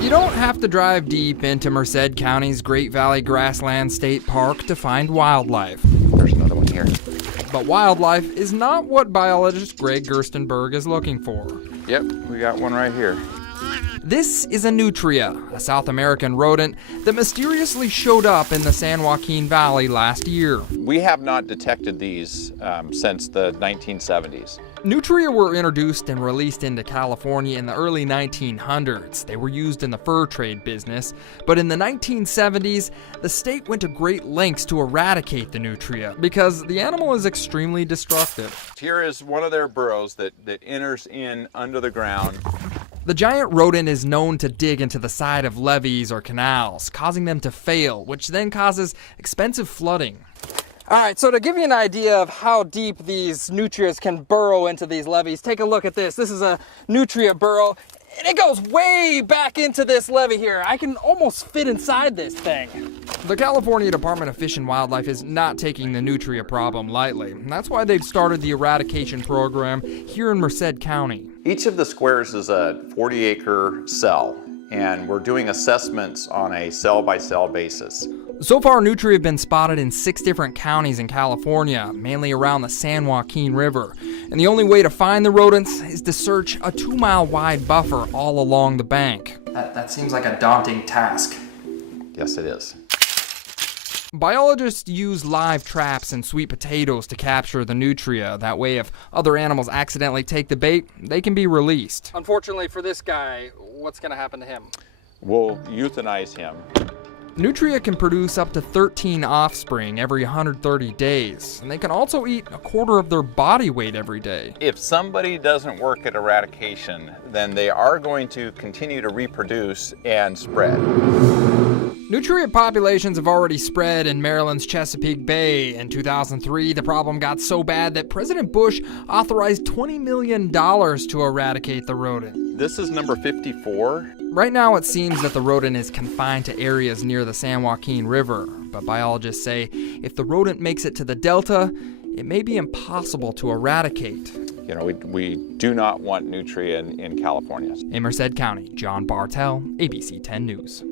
You don't have to drive deep into Merced County's Great Valley Grassland State Park to find wildlife. There's another one here. But wildlife is not what biologist Greg Gerstenberg is looking for. Yep, we got one right here. This is a Nutria, a South American rodent that mysteriously showed up in the San Joaquin Valley last year. We have not detected these since the 1970s. Nutria were introduced and released into California in the early 1900s. They were used in the fur trade business, but in the 1970s, the state went to great lengths to eradicate the Nutria because the animal is extremely destructive. Here is one of their burrows that enters in under the ground. The giant rodent is known to dig into the side of levees or canals, causing them to fail, which then causes expensive flooding. All right, so to give you an idea of how deep these nutrias can burrow into these levees, take a look at this. This is a nutria burrow, and it goes way back into this levee here. I can almost fit inside this thing. The California Department of Fish and Wildlife is not taking the nutria problem lightly. And that's why they've started the eradication program here in Merced County. Each of the squares is a 40-acre cell, and we're doing assessments on a cell-by-cell basis. So far, nutria have been spotted in 6 different counties in California, mainly around the San Joaquin River. And the only way to find the rodents is to search a 2-mile-wide buffer all along the bank. That seems like a daunting task. Yes, it is. Biologists use live traps and sweet potatoes to capture the nutria. That way, if other animals accidentally take the bait, they can be released. Unfortunately for this guy, what's going to happen to him? We'll euthanize him. Nutria can produce up to 13 offspring every 130 days, and they can also eat a quarter of their body weight every day. If somebody doesn't work at eradication, then they are going to continue to reproduce and spread. Nutria populations have already spread in Maryland's Chesapeake Bay. In 2003, the problem got so bad that President Bush authorized $20 million to eradicate the rodent. This is number 54. Right now, it seems that the rodent is confined to areas near the San Joaquin River, but biologists say if the rodent makes it to the delta, it may be impossible to eradicate. You know, we do not want nutria in California. In Merced County, John Bartell, ABC 10 News.